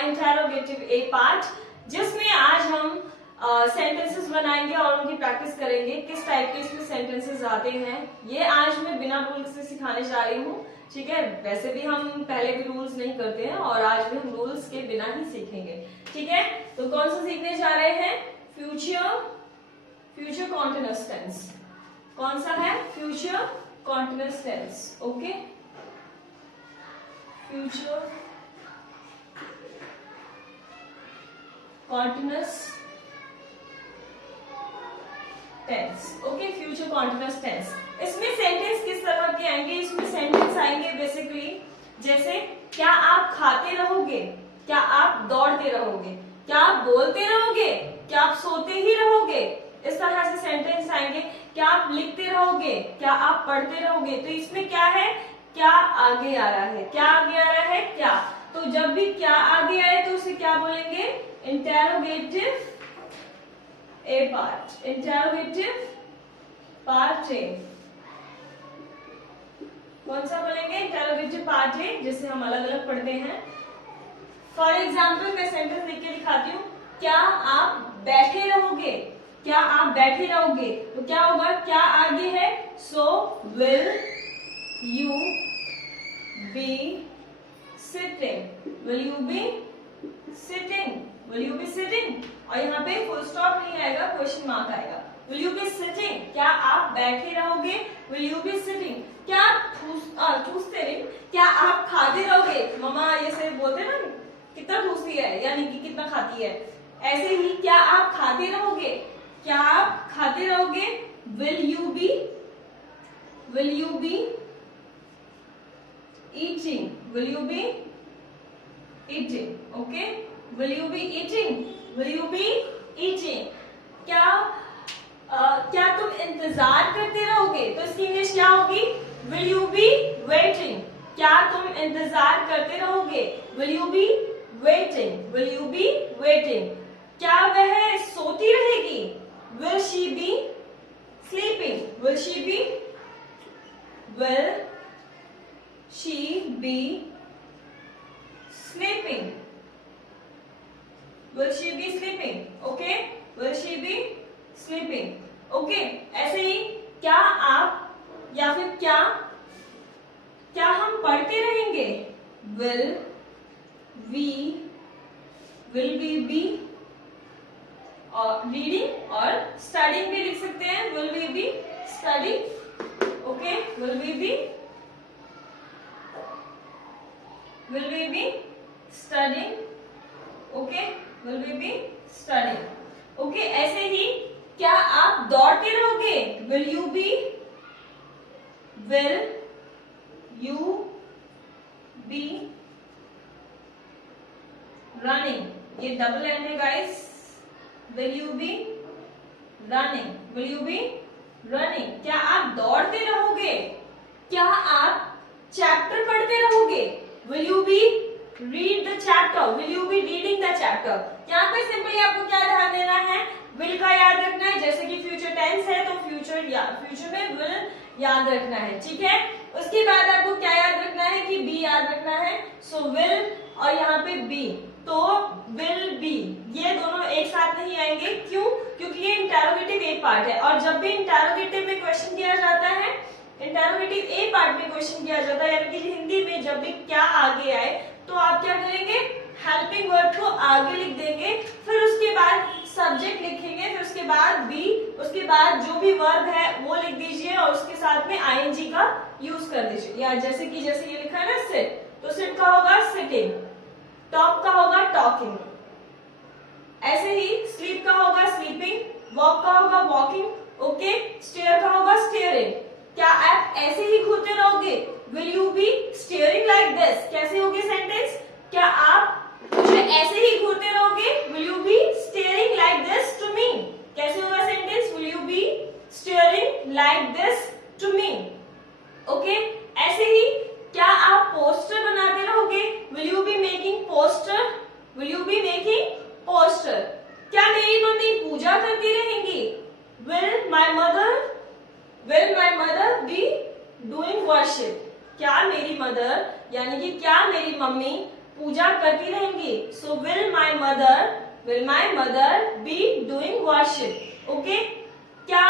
Interrogative ए part, जिसमें आज हम सेंटेंसेस बनाएंगे और उनकी प्रैक्टिस करेंगे। किस टाइप के इसमें सेंटेंसेस आते हैं ये आज मैं बिना रूल्स से सिखाने जा रही हूँ। ठीक है, वैसे भी हम पहले भी रूल्स नहीं करते हैं और आज भी हम रूल्स के बिना ही सीखेंगे। ठीक है, तो कौन सा सीखने जा रहे हैं? Future continuous tense. कौन सा है? Future continuous tense. Okay, future continuous tense. Okay, future continuous tense. इसमें सेंटेंस किस तरह के आएंगे? इसमें सेंटेंस आएंगे बेसिकली जैसे क्या आप खाते रहोगे, क्या आप दौड़ते रहोगे, क्या आप बोलते रहोगे, क्या आप सोते ही रहोगे, इस तरह से सेंटेंस आएंगे। क्या आप लिखते रहोगे, क्या आप पढ़ते रहोगे। तो इसमें क्या है? क्या आगे आ रहा है। क्या आगे आ रहा है? क्या। तो जब भी क्या आगे आए तो उसे क्या बोलेंगे? Interrogative A part. Interrogative part A. कौन सा बोलेंगे? इंटेरोगेटिव पार्ट ए, जिसे हम अलग अलग पढ़ते हैं। फॉर एग्जाम्पल मैं सेंटेंस लिख के दिखाती हूँ। क्या आप बैठे रहोगे, क्या आप बैठे रहोगे, तो क्या होगा? क्या आगे है, so will you be sitting. Will you be sitting, will you be sitting. और यहाँ पे फुल स्टॉप नहीं आएगा, क्वेश्चन मार्क आएगा। विल यू बी सिटिंग, क्या आप बैठे रहोगे। विल यू बी सिटिंग, क्या आप ठूसते रहे, क्या आप खाते रहोगे। मम्मा ये से बोलते ना कितना ठूसती है, यानी कि कितना खाती है। ऐसे ही क्या आप खाते रहोगे, क्या आप खाते रहोगे। Will you be eating, will you be eating. Okay, will you be eating, will you be eating. क्या तुम इंतजार करते रहोगे, तो इसकी इंग्लिश क्या होगी? Will you be waiting. क्या तुम इंतजार करते रहोगे, will you be waiting, will you be waiting. क्या वह सोती रहेगी, will she be sleeping, will she be sleeping, will she be sleeping. Okay, will she be sleeping. Okay, ऐसे ही क्या आप या फिर क्या हम पढ़ते रहेंगे, will we be और reading और studying भी लिख सकते हैं। will we be studying. Okay, will we be studying. Okay, will we be studying. Okay, ऐसे ही क्या आप दौड़ते रहोगे, will you be running. ये डबल एन है guys. will you be running, will you be running. क्या आप दौड़ते रहोगे, क्या आप चैप्टर पढ़ते रहोगे, will you be read the chapter, will you be reading the chapter. यहाँ पे सिंपली आपको क्या ध्यान देना है? will का याद रखना है। जैसे कि फ्यूचर टेंस है तो फ्यूचर में will याद रखना है। ठीक है, उसके बाद आपको क्या याद रखना है कि be याद रखना है। सो will और यहाँ पे be, तो will be ये दोनों एक साथ नहीं आएंगे। क्यों? क्योंकि ये इंटेरोगेटिव ए पार्ट है और जब भी इंटेरोगेटिव में क्वेश्चन किया जाता है, इंटेरोगेटिव ए पार्ट में क्वेश्चन किया जाता है, यानी कि हिंदी में जब भी क्या आगे आए तो आप क्या करेंगे? हेल्पिंग वर्ड को आगे लिख देंगे, फिर उसके बाद सब्जेक्ट लिखेंगे, फिर उसके बाद बी, उसके बाद जो भी वर्ब है वो लिख दीजिए और उसके साथ में आईएनजी का यूज कर दीजिए। या जैसे ये लिखा है ना सिट, तो सिट का होगा सिटिंग, टॉक का होगा टॉकिंग, ऐसे ही स्लीप का होगा स्लीपिंग, वॉक का होगा वॉकिंग, ओके, स्टेयर का होगा स्टेयरिंग। क्या आप ऐसे ही घूरते रहोगे, will you be staring like this. कैसे होगी सेंटेंस? क्या आप मुझे ऐसे ही घूरते रहोगे, will you be staring like this to me. कैसे होगा sentence? Will you be staring like this to me. Okay, ऐसे ही क्या आप पोस्टर बनाते रहोगे, will you be making poster, will you be making poster. क्या मेरी मम्मी पूजा करती रहेंगी, will my mother be doing worship. क्या मेरी मदर यानी कि क्या मेरी मम्मी पूजा करती रहेंगी. So will my mother be doing worship. Okay, क्या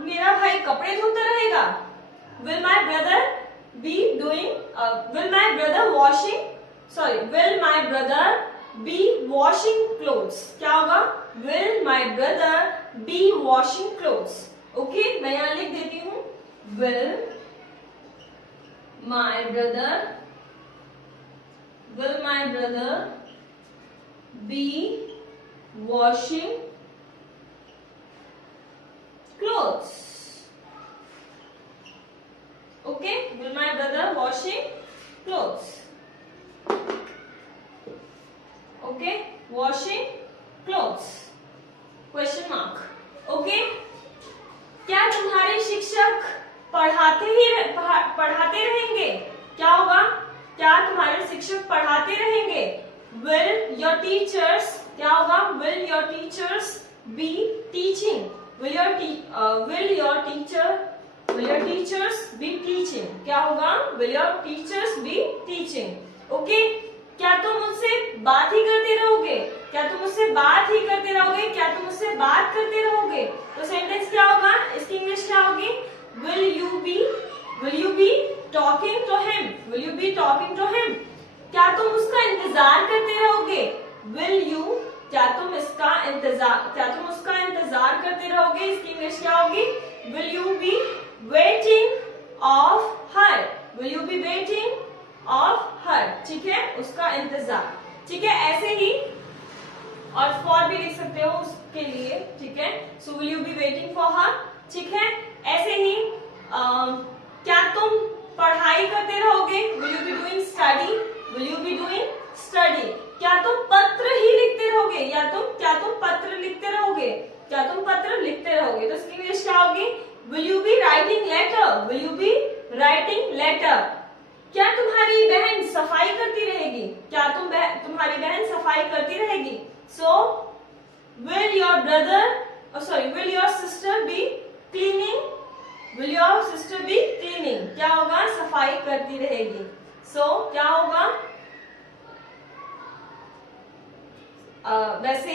मेरा भाई कपड़े धोता रहेगा? Will my brother be doing will my brother be washing clothes. क्या होगा? Will my brother be washing clothes. Okay, मैं यहां लिख देती हूं will my brother be washing clothes. Okay, will my brother washing clothes? Okay, washing clothes. Question mark. Okay, क्या तुम्हारे शिक्षक पढ़ाते रहेंगे? क्या होगा? क्या तुम्हारे शिक्षक पढ़ाते रहेंगे? Will your teachers, क्या होगा? Will your teachers be teaching? Will your teachers be teaching? क्या होगा? Will your teachers be teaching? Okay? क्या तुम मुझसे बात ही करते रहोगे? क्या तुम मुझसे बात ही करते रहोगे? क्या तुम मुझसे बात करते रहोगे? तो सेंटेंस क्या होगा? इसकी इंग्लिश क्या होगी? Will you be talking to him? Will you be talking to him? क्या तुम उसका इंतजार करते रहोगे? Will you, क्या तुम उसका इंतजार करते रहोगे? इसकी इंग्लिश क्या होगी? Will you be waiting of her? Will you be waiting of her? ठीक है, उसका इंतजार. ठीक है, ऐसे ही और for भी लिख सकते हो उसके लिए. ठीक है, so will you be waiting for her? ठीक है, ऐसे ही क्या तुम पढ़ाई करते रहोगे? Will you be doing study? Will you be doing study? क्या तुम पत्र ही लिखते रहोगे? क्या तुम पत्र लिखते रहोगे? क्या तुम पत्र लिखते रहोगे? तो इसकी इंग्लिश क्या होगी? Will you be writing letter? Will you be writing letter? क्या तुम्हारी बहन सफाई करती रहेगी? क्या तुम्हारी बहन सफाई करती रहेगी? So will your sister be cleaning? Will your sister be cleaning? क्या होगा? सफाई करती रहेगी. So क्या होगा? वैसे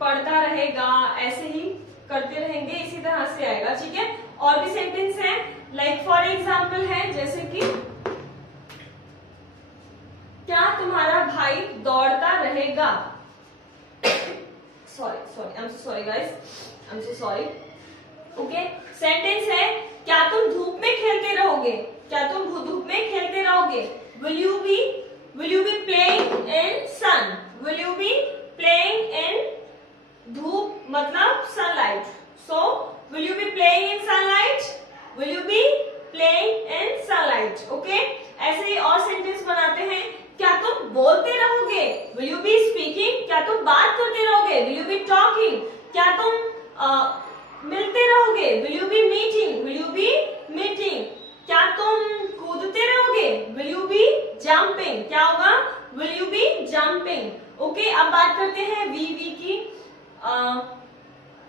पढ़ता रहेगा, ऐसे ही करते रहेंगे, इसी तरह से आएगा. ठीक है, और भी सेंटेंस है, लाइक फॉर एग्जाम्पल है, जैसे कि क्या तुम्हारा भाई दौड़ता रहेगा? Sorry guys, I am so sorry. Okay, sentence है, क्या तुम धूप में खेलते रहोगे? क्या तुम धूप में खेलते रहोगे? Will you be playing in sun? Will you be playing in, धूप मतलब sunlight. So will you be playing in sunlight? Will you be playing in sunlight? Okay? ऐसे ही और सेंटेंस बनाते हैं. क्या तुम बोलते रहोगे? Will you be speaking? क्या तुम बात करते रहोगे? Will you be talking? क्या तुम मिलते रहोगे? Will you be meeting? Will you be meeting? क्या तुम कूदते रहोगे? Will you be jumping? क्या होगा? Will you be jumping? Okay, अब बात करते हैं वी की.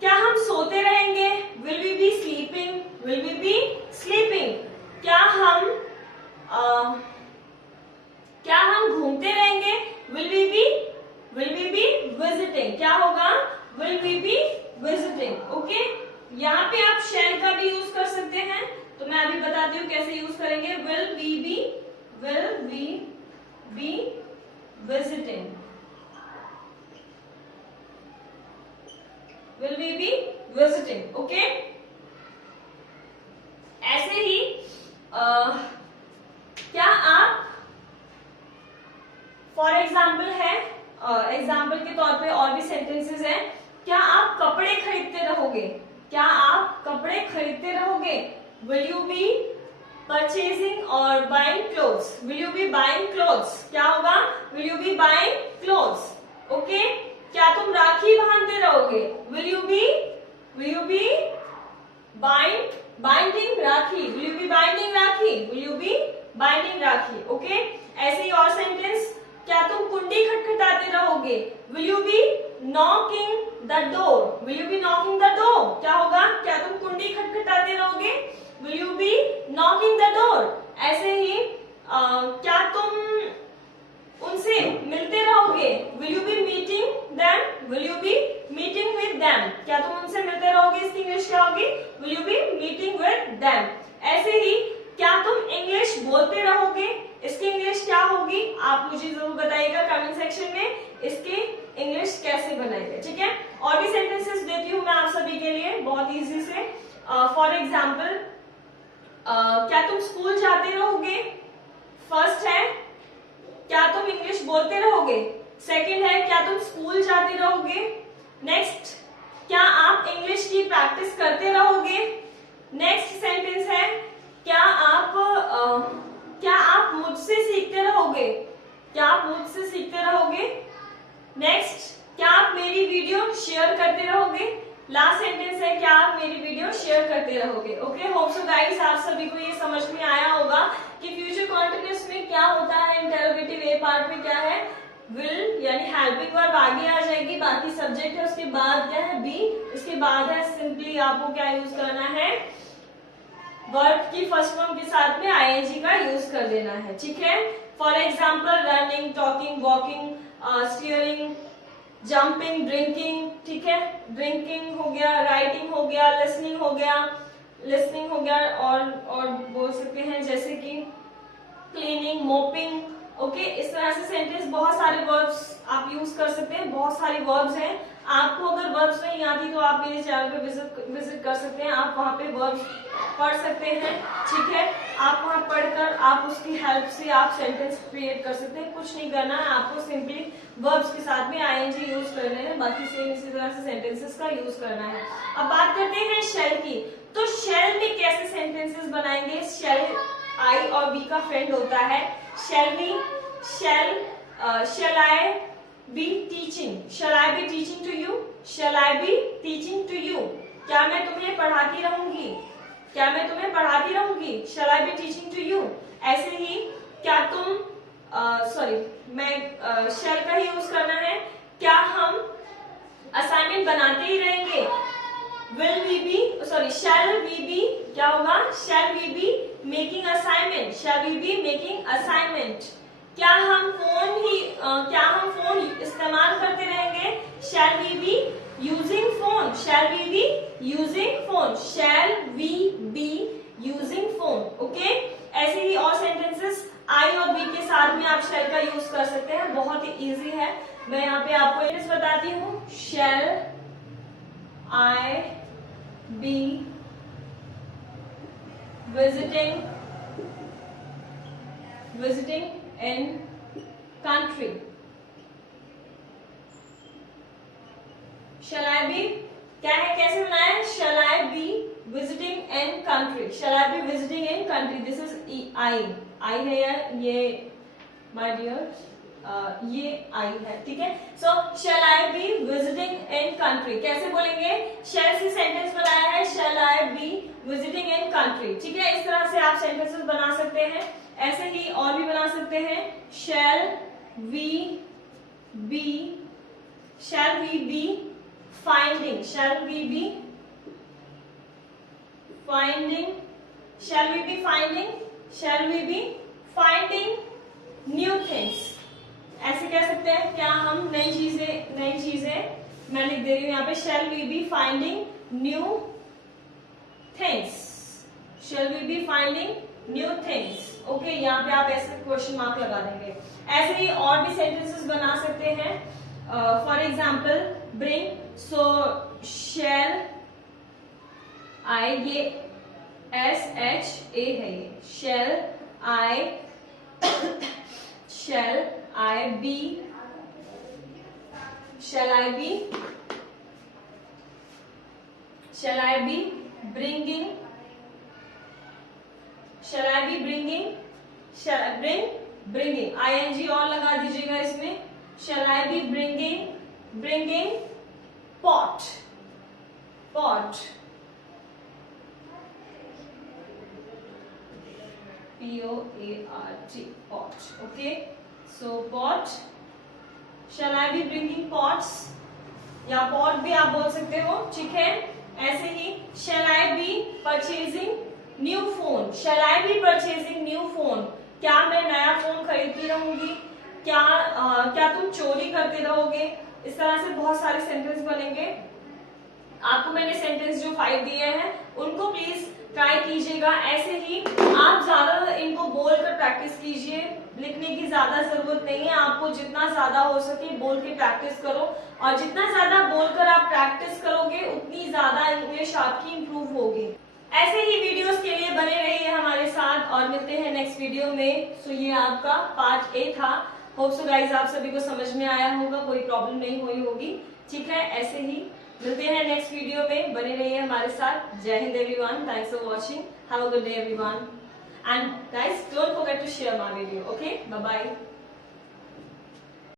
क्या हम सोते रहेंगे? Will we be sleeping? Will we be sleeping? क्या हम घूमते रहेंगे? Will we be visiting? क्या होगा? Will we be visiting? Okay, यहाँ पे आप shall का भी यूज कर सकते हैं, तो मैं अभी बताती हूँ कैसे यूज करेंगे. Will we be visiting? Will we be visiting? Okay, ऐसे ही क्या आप, फॉर एग्जाम्पल है, एग्जाम्पल के तौर पे और भी सेंटेंसेस हैं. क्या आप कपड़े खरीदते रहोगे? क्या आप कपड़े खरीदते रहोगे? Will you be purchasing or buying clothes? Will you be buying clothes? क्या होगा? Will you be buying clothes? Okay? क्या तुम राखी बांधते रहोगे? Will you be binding rakhi? Will you be binding rakhi? Will you be binding rakhi? Okay? ऐसे ही और sentence, क्या तुम कुंडी खटखटाते रहोगे? Will you be knocking the door? Will you be knocking the door? क्या होगा? क्या तुम कुंडी खटखटाते रहोगे? Will you be knocking the door? ऐसे ही क्या तुम them. ऐसे ही क्या तुम इंग्लिश बोलते रहोगे? इसकी इंग्लिश क्या होगी आप मुझे जरूर बताइएगा कमेंट सेक्शन में, इसकी इंग्लिश कैसे बनाएंगे, ठीक है। और भी सेंटेंसेस देती हूँ मैं आप सभी के लिए बहुत इजी से। फॉर एग्जाम्पल, क्या तुम स्कूल जाते रहोगे? फर्स्ट है क्या तुम इंग्लिश बोलते रहोगे, सेकंड है क्या तुम स्कूल जाते रहोगे, नेक्स्ट क्या आप इंग्लिश की प्रैक्टिस करते रहोगे, नेक्स्ट सेंटेंस है क्या आप मुझसे सीखते रहोगे, क्या आप मुझसे सीखते रहोगे, नेक्स्ट क्या आप मेरी वीडियो शेयर करते रहोगे, लास्ट सेंटेंस है क्या आप मेरी वीडियो शेयर करते रहोगे। ओके, होप सो गाइस आप सभी को ये समझ में आया होगा कि फ्यूचर कॉन्टिन्यूअस में क्या होता है, इंटरोगेटिव ए पार्ट में क्या है, विल यानी हेल्पिंग वर्ब आगे आ जाएगी, बाकी सब्जेक्ट है, उसके बाद क्या है बी, उसके बाद है सिंपली आपको क्या यूज करना है, वर्ब की फर्स्ट फॉर्म के साथ में आईएनजी का यूज कर देना है, ठीक है। For example running, talking, walking, steering, jumping, drinking, ठीक है, ड्रिंकिंग हो गया, राइटिंग हो गया, लिसनिंग हो गया, और बोल सकते हैं जैसे कि क्लीनिंग, मोपिंग। ओके, इस तरह से सेंटेंस बहुत सारे वर्ब्स आप यूज कर सकते हैं, बहुत सारी वर्ब्स हैं। आपको अगर वर्ब्स नहीं आती तो आप मेरे चैनल पे विजिट कर सकते हैं, आप वहां पे वर्ब्स पढ़ सकते हैं, ठीक है। आप वहां पढ़कर आप उसकी हेल्प से आप सेंटेंस क्रिएट कर सकते हैं, कुछ नहीं करना है आपको, सिंपली वर्ब्स के साथ में आईएनजी यूज करने हैं, बाकी सेम इसी तरह से सेंटेंसेस का यूज करना है। अब बात करते हैं शेल की, तो शेल में कैसे सेंटेंसेस बनाएंगे? शेल आई और बी का फ्रेंड होता है, shall I be teaching? Shall I be teaching to you? Shall I be teaching to you? क्या मैं तुम्हें पढ़ाती रहूंगी? क्या मैं तुम्हें पढ़ाती रहूंगी? Shall I be teaching to you? ऐसे ही क्या तुम shall का ही यूज करना है, क्या हम असाइनमेंट बनाते ही रहेंगे? shall we be क्या होगा? Shall we be making assignment? Shall we be making assignment? क्या हम फोन इस्तेमाल करते रहेंगे? Shall we be using phone? Shall we be using phone? Shall we be using phone? Okay, ऐसे ही और सेंटेंसेस आई और बी के साथ में आप shall का यूज कर सकते हैं, बहुत ही इजी है। मैं यहाँ पे आपको इंग्लिश बताती हूँ, shall I be visiting in country? Shall I be क्या है, कैसे बनाया है? Shall I be visiting in country? Shall I be visiting in country? This is I है यार, ये my dear ये I है, ठीक है। So shall I be visiting in country कैसे बोलेंगे? shall से सेंटेंस बनाया है, shall I be visiting in country, ठीक है। इस तरह से आप सेंटेंसेस बना सकते हैं, ऐसे ही और भी बना सकते हैं, shall we be finding, shall we be finding new things? ऐसे कह सकते हैं, क्या हम नई चीजें मैं लिख दे रही हूं यहाँ पे, shall we be finding new things? Shall we be finding new things? Okay, यहाँ पे आप ऐसे क्वेश्चन मार्क लगा देंगे। ऐसे ही और भी सेंटेंसेस बना सकते हैं, for example bring, so shall I, ये SHA है, ये shall I be bringing, ing और लगा दीजिएगा इसमें, shall I be bringing pot, POT, pot, okay, so pot, shall I be bringing pots, या pot भी आप बोल सकते हो, ठीक है। ऐसे ही shall I be purchasing new phone? Shall I be purchasing new phone? क्या मैं नया फोन खरीदती रहूंगी? क्या तुम चोरी करते रहोगे? इस तरह से बहुत सारे सेंटेंस बनेंगे। आपको मैंने सेंटेंस जो 5 दिए हैं उनको प्लीज ट्राई कीजिएगा। ऐसे ही आप ज्यादा इनको बोलकर प्रैक्टिस कीजिए, लिखने की ज्यादा जरूरत नहीं है। आपको जितना ज्यादा हो सके बोल के प्रैक्टिस करो, और जितना ज्यादा बोलकर आप प्रैक्टिस करोगे उतनी ज्यादा इंग्लिश आपकी इंप्रूव होगी। ऐसे ही वीडियोस के लिए बने रहिए हमारे साथ और मिलते हैं नेक्स्ट वीडियो में। सो ये आपका पार्ट ए था। होप सो गाइस आप सभी को समझ में आया होगा, कोई प्रॉब्लम नहीं हुई होगी। ठीक है, ऐसे ही मिलते हैं नेक्स्ट वीडियो में, बने रहिए हमारे साथ। जय हिंद everyone, thanks for watching, have a good day everyone, and guys don't forget to share my video. Okay, bye bye.